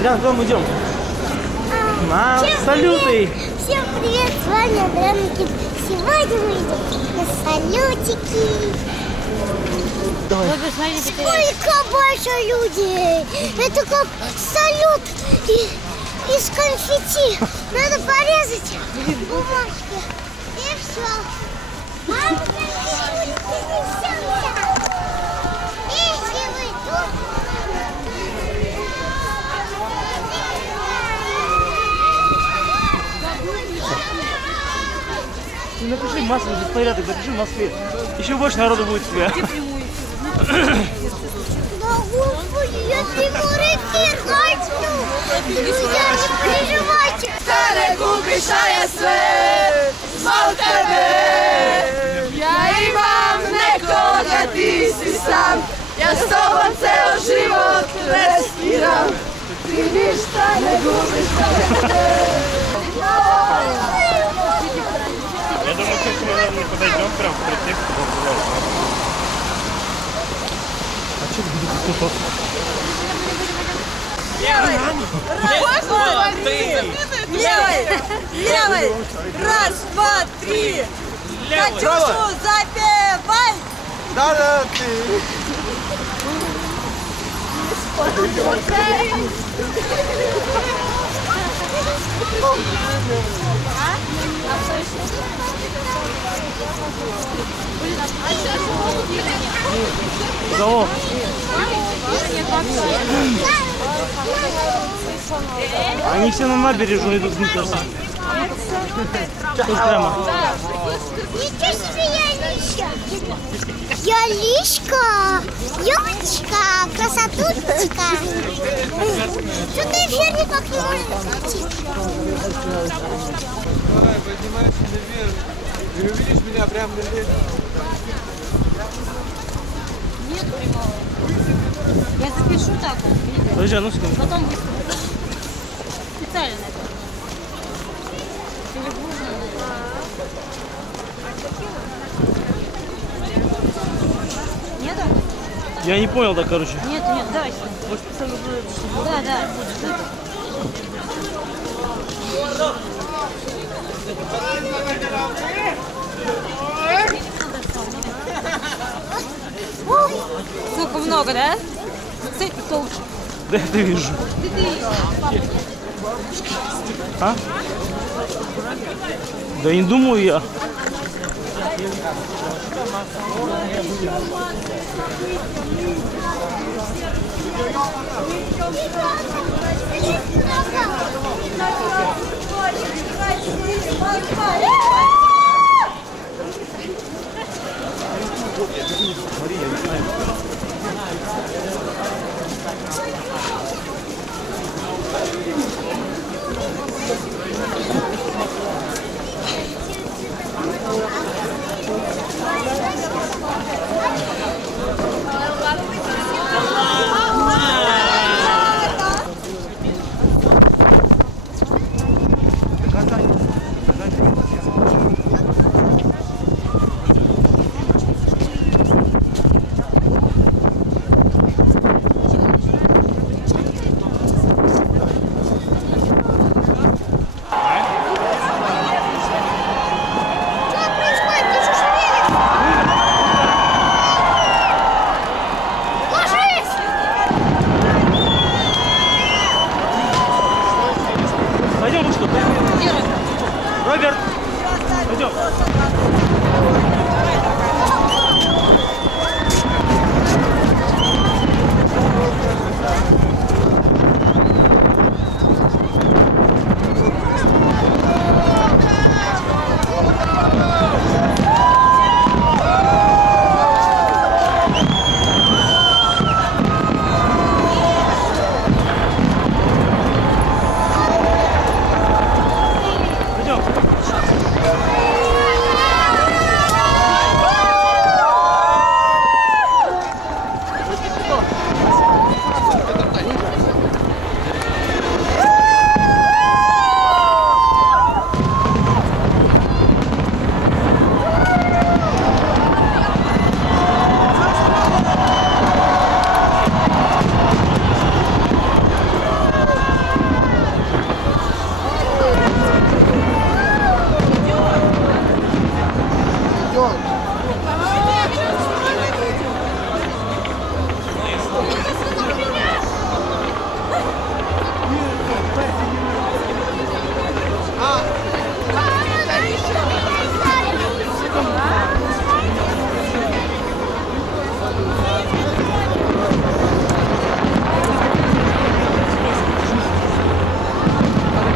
Адриан, куда мы идем? На салюты! Всем привет, с вами Адриан Никит. Сегодня мы идем на салютики. Сколько больше людей! Это как салют из конфетти. Надо порезать бумажки. И все. Мама, если вы тут... Напиши массово, без порядок, напиши в Москве. Еще больше народу будет у тебя. Да, Господи, я прямой эфир хочу! Друзья, не переживайте! Та купишає свет, знов тебе. Я і вам не коли ти си сам. Я з тобою цілий живот розкидав. Ти ніщо не губиш тебе. Я думаю, что мы, наверное, подойдем прям в притекст. Раз, два, три. Левой, левой. Раз, два, три. Катюшу запевай. Да, ты. Кого? Они все на набережную идут, мне кажется. Тут прямо. Ничего себе, я Лишка! Я Лишка! Ёлочка! Красотулечка! Что ты эфир никак не можешь включить? Давай, поднимайся наверх. Ты увидишь меня прямо на лестнице. Нет прямого. Я запишу так вот, видео, Подожди, а ну секунду. потом выставлю. Специально это. Телефон. Нету? Я не понял, да, короче. Нет, давай сюда. Да, да. Сколько много, да? Кстати, толще. Да я это вижу. А? Да не думаю я.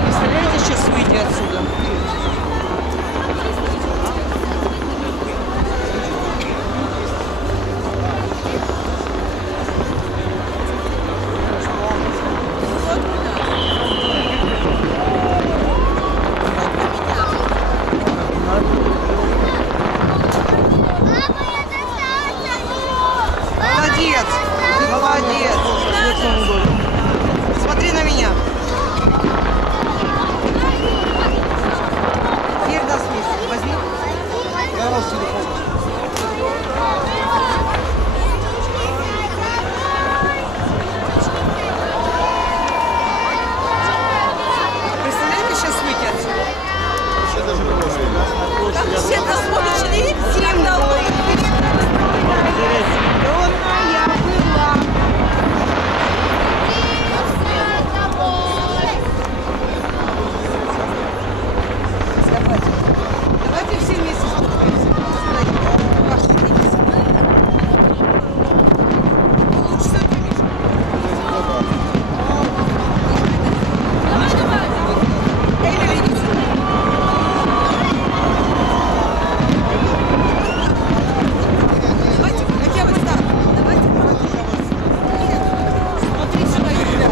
Представляете, сейчас выйти отсюда? Молодец! Молодец! Смотри на меня! Теперь даст вместе. Возьми. Представляете, сейчас выйти отсюда? Все посмотрели, всем дало. Донная была. Давайте все вместе сфоткаемся. Лучше с этим. Эля, видите? Давайте, хотя бы так. Давайте смотри сюда, Юля.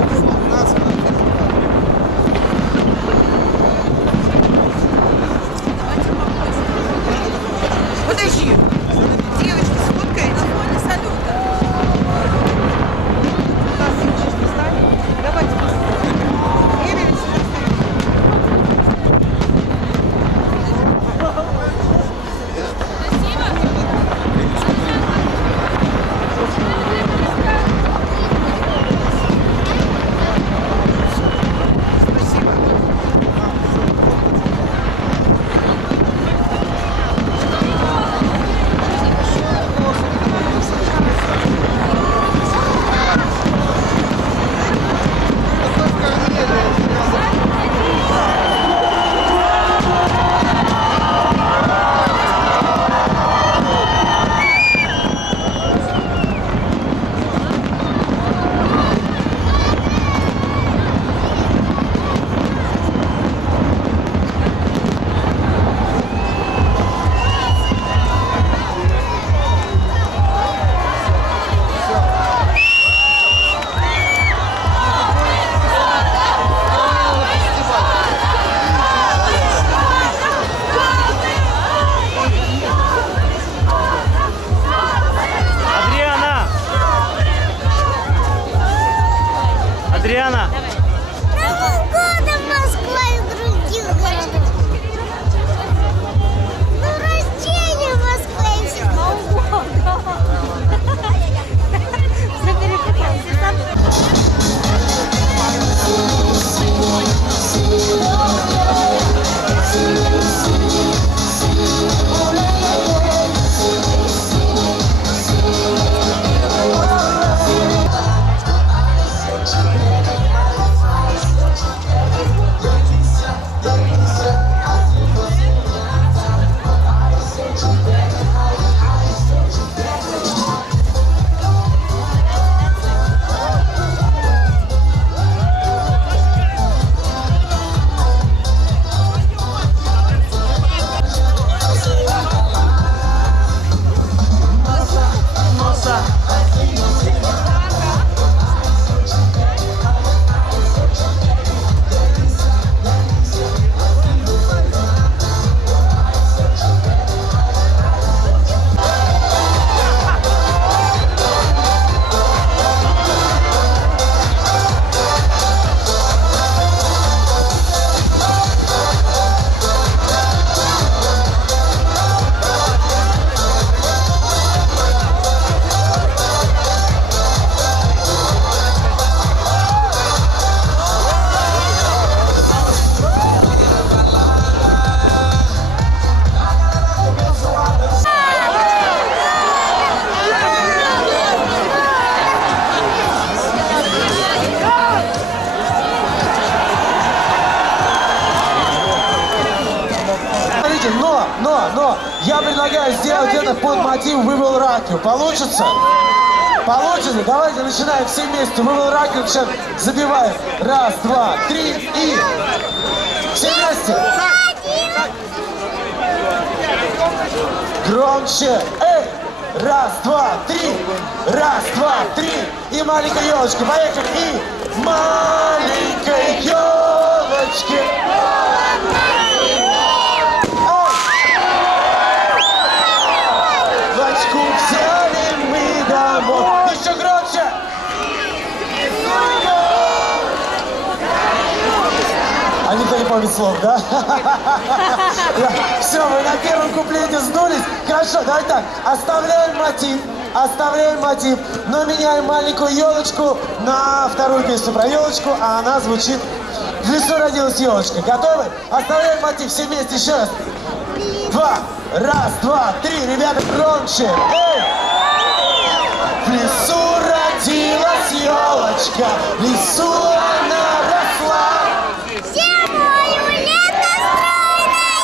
Подожди. Девочки, сфоткаете? На фоне салюта. Давайте. Эля, спасибо. предлагаю сделать это под мотив «Вывел ракию». Получится? Получится? Давайте начинаем все вместе. «Вывел ракию», сейчас забиваем. Раз, два, три и... Все вместе. Громче. Эй! Раз, два, три. Раз, два, три. И маленькой елочки. Поехали. И маленькой елочки. Внучку взяли мы домой. Еще громче. А никто не помнит слов, да? Все, вы на первом куплете сдулись. Хорошо, давай так. Оставляем мотив, но меняем маленькую елочку на вторую песню про елочку, а она звучит «В лесу родилась елочка». Готовы? Оставляем мотив все вместе еще раз. Раз, два, три. Ребята, громче. Эй! В лесу родилась елочка, в лесу она росла. Зимою лето стройная,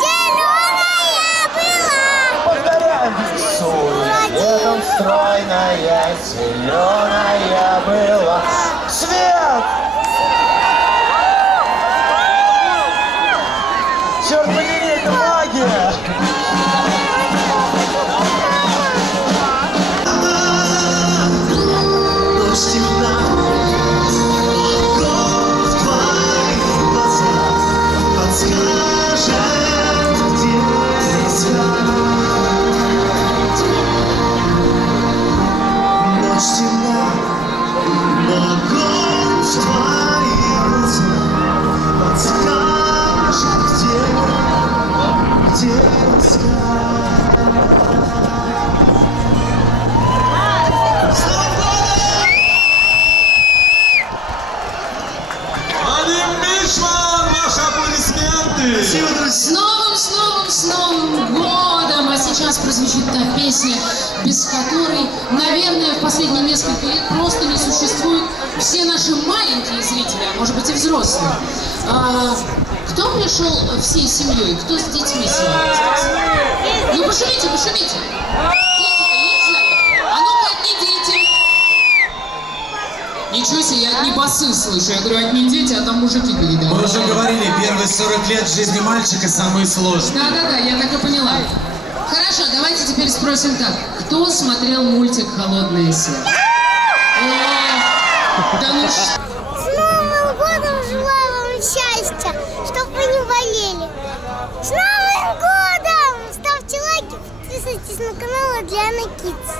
зеленая была. Повторяем. В лесу летом стройная, зеленая была. Свет! Черт подери, это магия! С Новым годом! А сейчас прозвучит та песня, без которой, наверное, в последние несколько лет просто не существуют все наши маленькие зрители, а может быть и взрослые. Кто пришел всей семьей? Кто с детьми сегодня? Ну пошумите, пошумите! Дети-то есть в зале? А ну-ка, одни дети! Ничего себе, я одни басы слышу. Я говорю, одни дети, а там мужики передают. Мы уже говорили, первые 40 лет жизни мальчика самые сложные. Да-да-да, я так и поняла. Хорошо, давайте теперь спросим так. Кто смотрел мультик «Холодное сердце»? Да ну что? С Новым годом желаю вам счастья, чтобы вы не болели. С Новым годом! Ставьте лайки, подписывайтесь на канал Адриана Кидс.